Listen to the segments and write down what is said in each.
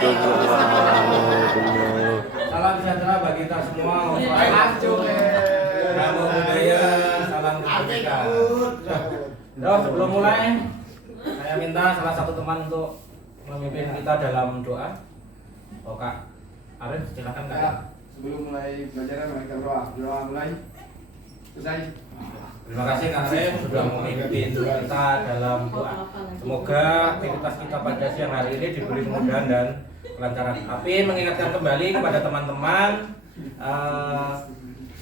Salam sejahtera bagi kita semua. Namo Buddhaya, salam kebajikan. Sebelum mulai, saya minta salah satu teman untuk memimpin kita dalam doa. Kak Arif, silakan Kak. Sebelum mulai belajar, mari kita berdoa. Doa mulai. Selesai. Terima kasih Kak Arif sudah memimpin kita dalam doa. Semoga aktivitas kita pada siang hari ini diberi kemudahan dan kelancaran. Tapi mengingatkan kembali kepada teman-teman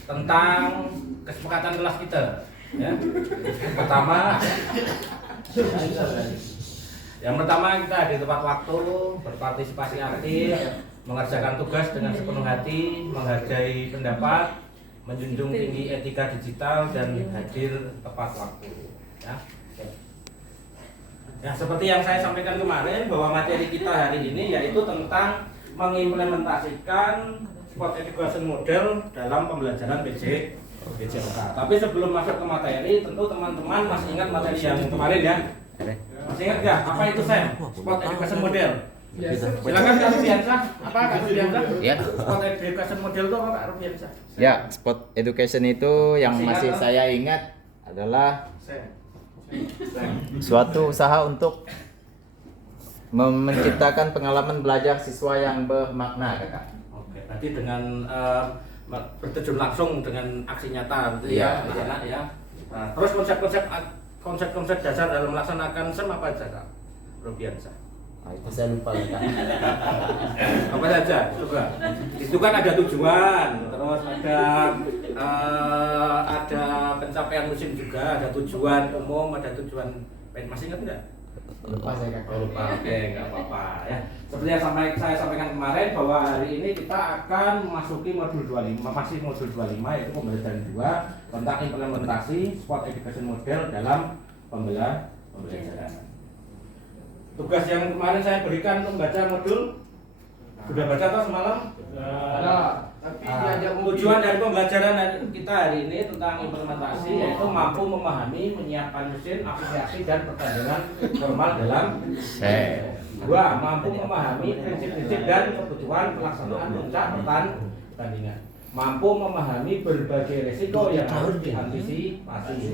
tentang kesepakatan kelas kita. Ya. Yang pertama kita di tepat waktu, berpartisipasi aktif, mengerjakan tugas dengan sepenuh hati, menghargai pendapat, menjunjung tinggi etika digital dan hadir tepat waktu. Ya, seperti yang saya sampaikan kemarin bahwa materi kita hari ini yaitu tentang mengimplementasikan sport education model dalam pembelajaran PJMK. Tapi sebelum masuk ke materi, tentu teman-teman masih ingat materi yang kemarin ya? Masih ingat nggak? Apa itu Sam? Sport education model. Silakan Kak Rupiansa. Apa Kak Rupiansa? Ya. Sport education model itu apa Kak Rupiansa? Ya, sport education itu yang masih saya ingat adalah suatu usaha untuk menciptakan pengalaman belajar siswa yang bermakna, Kakak. Oke, berarti dengan berterjun langsung dengan aksi nyata gitu ya, anak ya. Nah, terus konsep-konsep dasar dalam melaksanakan SEM apa saja Kak Rupiansa? Itu saya lupa, Kak. Apa saja? Coba. Itu kan ada tujuan, terus ada pencapaian musim juga, ada tujuan umum, ada tujuan masih ingat enggak? Lupa saya, Kakak. Lupa. Oke, enggak apa-apa ya. Seperti yang saya sampaikan kemarin bahwa hari ini kita akan memasuki modul 25, masih modul 25 yaitu pembelajaran 2 tentang implementasi sport education model dalam pembelajaran. Tugas yang kemarin saya berikan untuk membaca modul sudah baca atau semalam? Tapi tujuan dari pembelajaran kita hari ini tentang implementasi yaitu mampu memahami, menyiapkan mesin, aplikasi dan pertandingan formal dalam dua, mampu memahami prinsip-prinsip dan kebutuhan pelaksanaan puncak pertandingan. Mampu memahami berbagai risiko yang harus diantisipasi.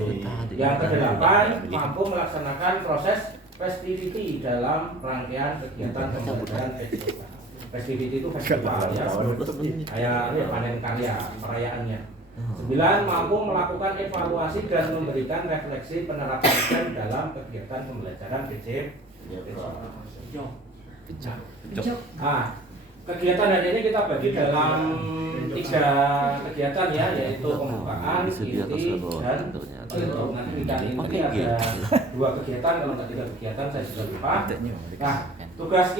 Yang kedelapan, mampu melaksanakan proses festivity dalam rangkaian kegiatan pembelajaran PJMK. Festivity itu festival ya, kayak panen karya, perayaannya. 9, mampu melakukan evaluasi dan memberikan refleksi penerapan SEM dalam kegiatan pembelajaran PJMK. Kegiatan hari ini kita bagi dalam 3 kegiatan ya, yaitu pembukaan, inti, dan perhitungan. Inti ada 2 kegiatan, kalau nggak 3 kegiatan saya sudah lupa. Nah, tugas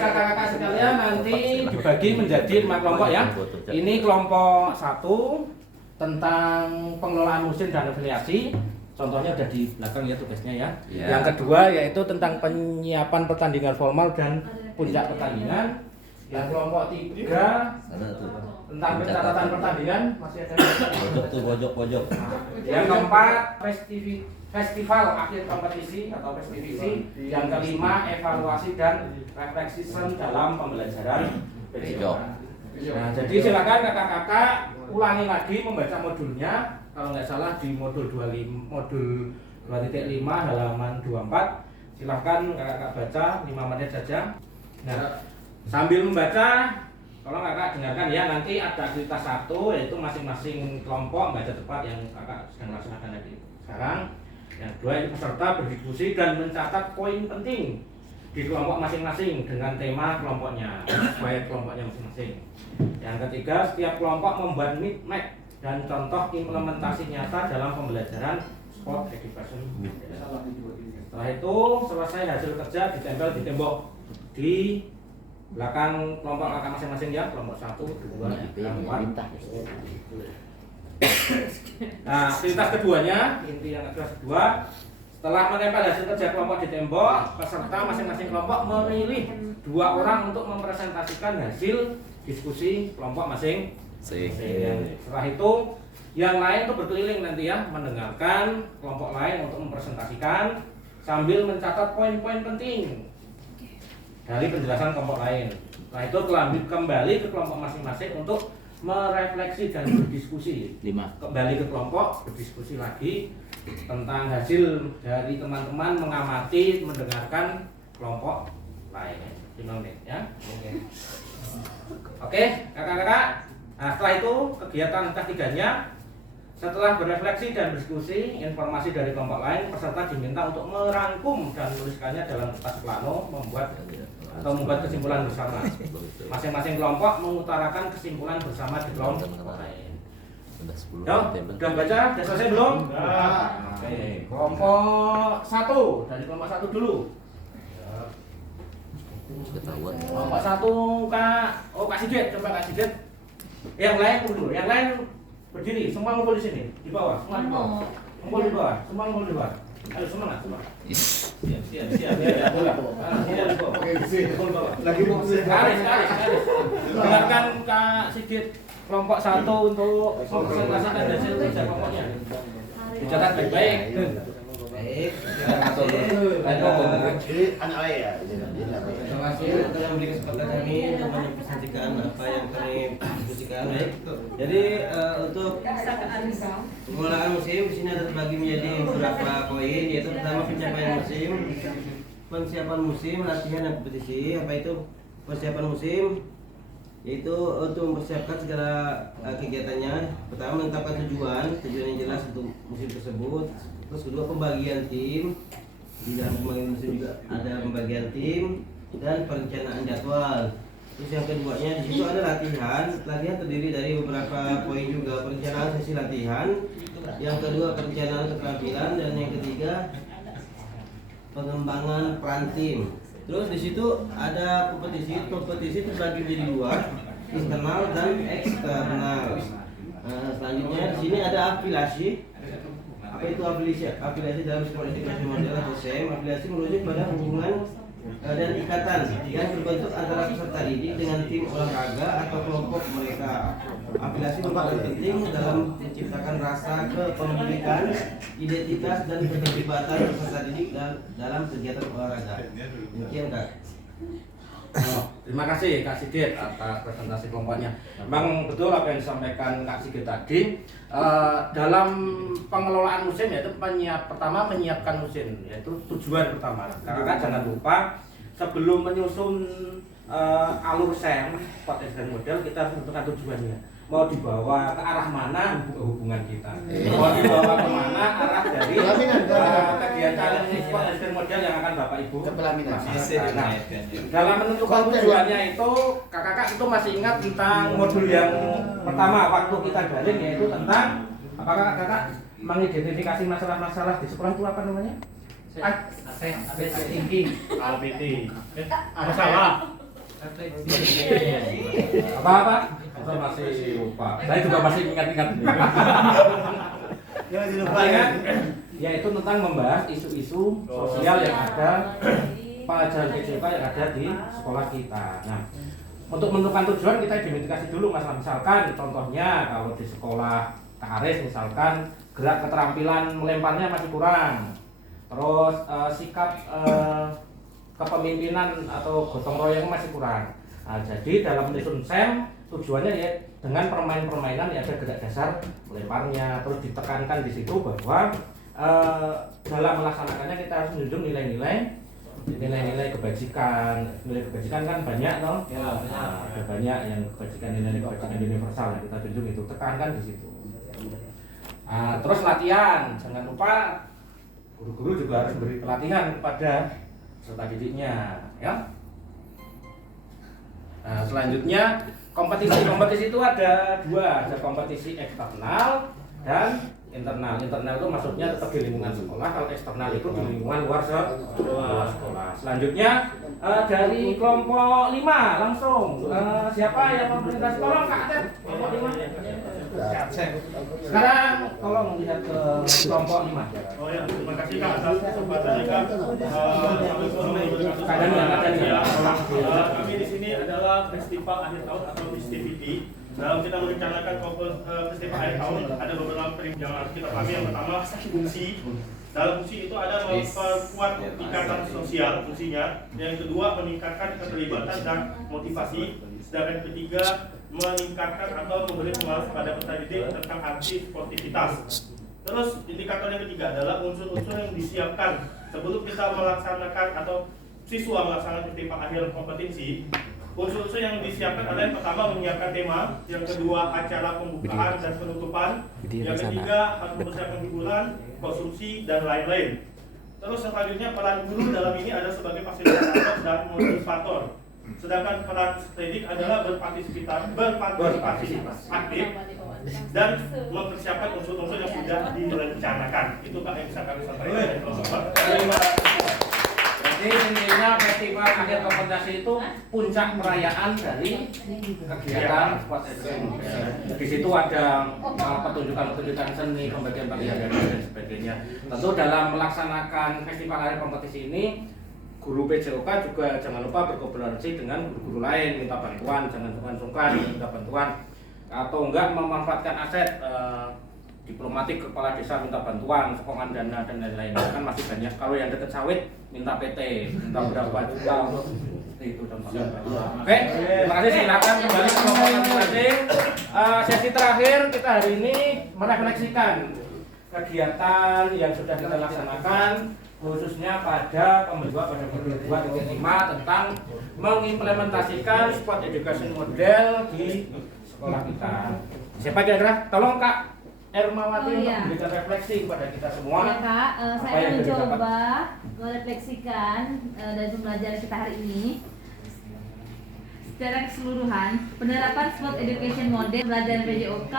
kakak-kakak sekalian nanti dibagi menjadi 5 kelompok ya. Ini kelompok 1 tentang pengelolaan musim dan afiliasi. Contohnya ada di belakang ya tugasnya ya. Yang kedua yaitu tentang penyiapan pertandingan formal dan puncak pertandingan. Yang kelompok 3 tentang pencatatan pertandingan, masih ada pojok. Yang keempat festival akhir kompetisi atau festivity. Yang kelima evaluasi dan refleksi SEM dalam pembelajaran PJMK. Nah, jadi silakan kakak-kakak ulangi lagi membaca modulnya. Kalau nggak salah di modul 2.5 halaman 24. Silahkan kakak-kakak baca 5 menit saja. Nah, sambil membaca, tolong kakak dengarkan ya, nanti ada aktivitas 1 yaitu masing-masing kelompok baca cepat yang kakak sedang laksanakan tadi sekarang. Yang kedua itu peserta berdiskusi dan mencatat poin penting di kelompok masing-masing dengan tema kelompoknya, sesuai kelompoknya masing-masing. Yang ketiga, setiap kelompok membuat map dan contoh implementasi nyata dalam pembelajaran sport education. Setelah itu selesai hasil kerja ditempel di tembok di belakang kelompok kakak masing-masing ya, kelompok 1, 2, 3, 4. Nah, aktivitas keduanya, inti yang aktivitas kedua, setelah menempel hasil kerja kelompok di tembok, peserta masing-masing kelompok memilih 2 orang untuk mempresentasikan hasil diskusi kelompok masing-masing. Setelah itu yang lain tuh berkeliling nanti ya, mendengarkan kelompok lain untuk mempresentasikan. sambil mencatat poin-poin penting dari penjelasan kelompok lain. Nah itu kembali ke kelompok masing-masing untuk merefleksi dan berdiskusi. 5. Kembali ke kelompok, berdiskusi lagi tentang hasil dari teman-teman mengamati, mendengarkan kelompok lain. 5 menit ya. Oke, kakak-kakak. Nah setelah itu kegiatan ketiganya, setelah berefleksi dan berdiskusi informasi dari kelompok lain, peserta diminta untuk merangkum dan menuliskannya dalam kertas plano, membuat kesimpulan bersama. Masing-masing kelompok mengutarakan kesimpulan bersama di kelompok lain. Udah baca? Udah selesai belum? Oke. Kelompok 1, dari kelompok 1 dulu. Kelompok 1 Kak Sigit, coba Kak Sigit. Yang lain tunggu dulu, yang lain berdiri, semua ngumpul di sini, di bawah, semua di bawah. Ngumpul di bawah, semua ngumpul di bawah. Ayo semangat, semua. Siap. Lagi mau Sekali. Dengarkan Kak Sigit kelompok 1 untuk mempresentasikan hasil kerja kelompoknya. Dicatat baik-baik. Baik, anak ayah. terima kasih telah memberi kesempatan kami untuk mempresentasikan apa yang kami diskusikan. Baik. Jadi untuk pengelolaan musim di sini ada terbagi menjadi beberapa poin, yaitu pertama pencapaian musim, persiapan musim, latihan dan kompetisi. Apa itu persiapan musim? Yaitu untuk mempersiapkan segala kegiatannya. Pertama menetapkan tujuan yang jelas untuk musim tersebut. Terus kedua pembagian tim, di dalam pembagian musim juga ada pembagian tim dan perencanaan jadwal. Terus yang keduanya di situ ada latihan. Latihan terdiri dari beberapa poin juga, perencanaan sesi latihan. Yang kedua perencanaan keterampilan dan yang ketiga pengembangan peran tim. Terus di situ ada kompetisi. Kompetisi terbagi menjadi 2, internal dan eksternal. Selanjutnya di sini ada afiliasi. Apa itu afiliasi? Afiliasi dalam sekolah integrasi model atau SEM. Afiliasi merujuk pada hubungan dan ikatan yang terbentuk antara peserta didik dengan tim olahraga atau kelompok mereka. Afiliasi merupakan penting dalam menciptakan rasa kepemilikan, identitas dan keterlibatan peserta didik dalam kegiatan olahraga. Demikian Kak. Terima kasih Kak Sigit atas presentasi kelompoknya. Memang betul apa yang disampaikan Kak Sigit tadi. Dalam pengelolaan musim yaitu pertama menyiapkan musim, yaitu tujuan pertama. Kakak jangan lupa sebelum menyusun alur SEM potensial model kita harus menentukan tujuannya. Mau dibawa ke arah mana hubungan kita, mau dibawa ke mana arah dari kegiatan potensial model yang akan Bapak Ibu laksanakan. Nah, dalam menentukan tujuannya itu kakak itu masih ingat tentang modul yang pertama waktu kita daring, yaitu tentang apakah kakak mengidentifikasi masalah-masalah di sekolah itu apa namanya? Thinking, masalah apa? Saya masih lupa. Saya juga masih ingat-ingat. Jangan dilupakan. Yaitu tentang membahas isu-isu sosial yang ada, pelajaran PJK yang ada di sekolah kita. Nah, untuk menentukan tujuan kita identifikasi dulu masalah. Misalkan contohnya kalau di sekolah Karis misalkan gerak keterampilan melemparnya masih kurang. Terus sikap kepemimpinan atau gotong royong masih kurang. Nah, jadi dalam menyusun SEM tujuannya ya dengan permainan yang ada gerak dasar melemparnya, terus ditekankan di situ bahwa dalam melaksanakannya kita harus menunjukkan nilai-nilai kebajikan. Nilai kebajikan kan banyak toh. Ya, ada banyak yang nilai kebajikan universal yang kita tunjuk itu, tekankan di situ. Terus latihan, jangan lupa guru-guru juga harus beri pelatihan kepada peserta didiknya, ya. Nah, selanjutnya kompetisi itu ada 2, ada kompetisi eksternal dan internal. Internal itu maksudnya tetap di lingkungan sekolah, kalau eksternal itu di lingkungan luar sekolah. Selanjutnya dari kelompok 5 langsung siapa yang mempresentasi? Tolong Kak Atep, kelompok 5. Sekarang tolong lihat ke kelompok 5. Oh ya, terima kasih Kak atas kesempatannya Kak. Kami di sini adalah festival akhir tahun atau FISTPD. Dalam kita merencanakan festival akhir tahun ada beberapa yang harus kita pahami. Yang pertama fungsi. Dalam fungsi itu ada memperkuat ikatan sosial fungsinya. Yang kedua, meningkatkan keterlibatan dan motivasi. Sedangkan yang ketiga, meningkatkan atau memberi pengaruh pada peserta didik tentang arti sportivitas. Terus indikator yang ketiga adalah unsur-unsur yang disiapkan sebelum kita melaksanakan atau siswa melaksanakan festival akhir kompetensi. Unsur-unsur yang disiapkan adalah yang pertama menyiapkan tema, yang kedua acara pembukaan dan penutupan, yang ketiga harus mempersiapkan hiburan, konsumsi dan lain-lain. Terus selanjutnya peran guru dalam ini ada sebagai fasilitator dan motivator. Sedangkan peran pendidik adalah berpartisipasi aktif dan mempersiapkan unsur-unsur yang sudah direncanakan. Itu Kak yang bisa kami sampaikan. Jadi intinya festival akhir kompetensi itu puncak perayaan dari kegiatan sport education. Di situ ada pertunjukan-pertunjukan seni, pembagian-pembagian dan sebagainya. Tentu dalam melaksanakan festival akhir kompetisi ini, guru PJOK juga jangan lupa berkolaborasi dengan guru-guru lain, minta bantuan, jangan sungkan minta bantuan, atau enggak memanfaatkan aset diplomatik, kepala desa minta bantuan, sokongan dana dan lain-lain. Kan masih banyak. Kalau yang dekat sawit minta PT, minta berapa juta untuk itu contohnya. Oke, terima kasih. Silakan kembali ke kelompok masing-masing. Sesi terakhir kita hari ini merefleksikan kegiatan yang sudah kita laksanakan, khususnya pada pembuat pada modul 2.5 tentang mengimplementasikan sport education model di sekolah kita. Siapa kira-kira? Tolong Kak Ermawati untuk memberikan refleksi kepada kita semua. Ya Kak, saya mencoba merefleksikan dari pembelajaran kita hari ini. Secara keseluruhan, penerapan sport education model pembelajaran PJOK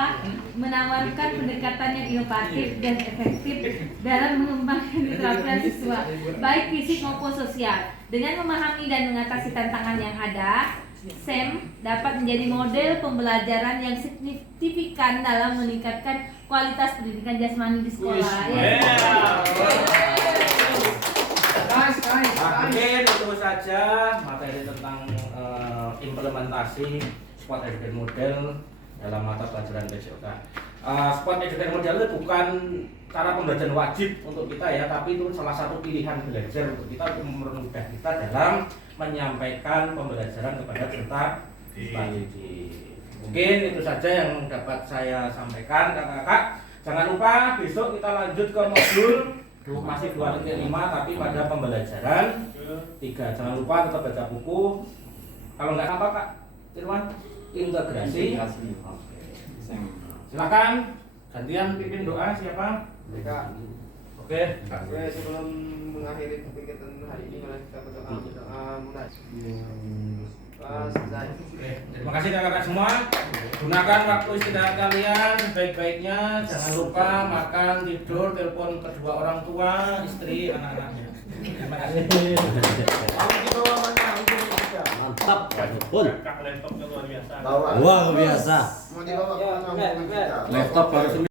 menawarkan pendekatan yang inovatif dan efektif dalam mengembangkan keterampilan siswa, baik fisik maupun sosial. Dengan memahami dan mengatasi tantangan yang ada, SEM dapat menjadi model pembelajaran yang signifikan dalam meningkatkan kualitas pendidikan jasmani di sekolah. Mungkin itu saja materi tentang implementasi sport education model dalam mata pelajaran PJOK. Sport education model itu bukan cara pembelajaran wajib untuk kita ya, tapi itu salah satu pilihan belajar untuk kita untuk mempermudah kita dalam menyampaikan pembelajaran kepada peserta didik. Mungkin itu saja yang dapat saya sampaikan kakak-kakak. Jangan lupa besok kita lanjut ke modul masih 2.5 tapi pada pembelajaran 3. Jangan lupa tetap baca buku. Kalau nggak apa Kak Irwan, integrasi. Oke. Silakan gantian pimpin doa siapa? Oke. Sebelum mengakhiri kegiatan hari ini, mari kita berdoa munajat. Selesai. Oke, terima kasih kakak-kakak semua. Gunakan waktu istirahat kalian sebaik-baiknya. Jangan lupa makan, tidur, telepon kedua orang tua, istri, anak-anaknya. Terima kasih. Mantap, pun. Kak laptopnya luar biasa. Luar biasa. Mau dibawa ke Laptop harus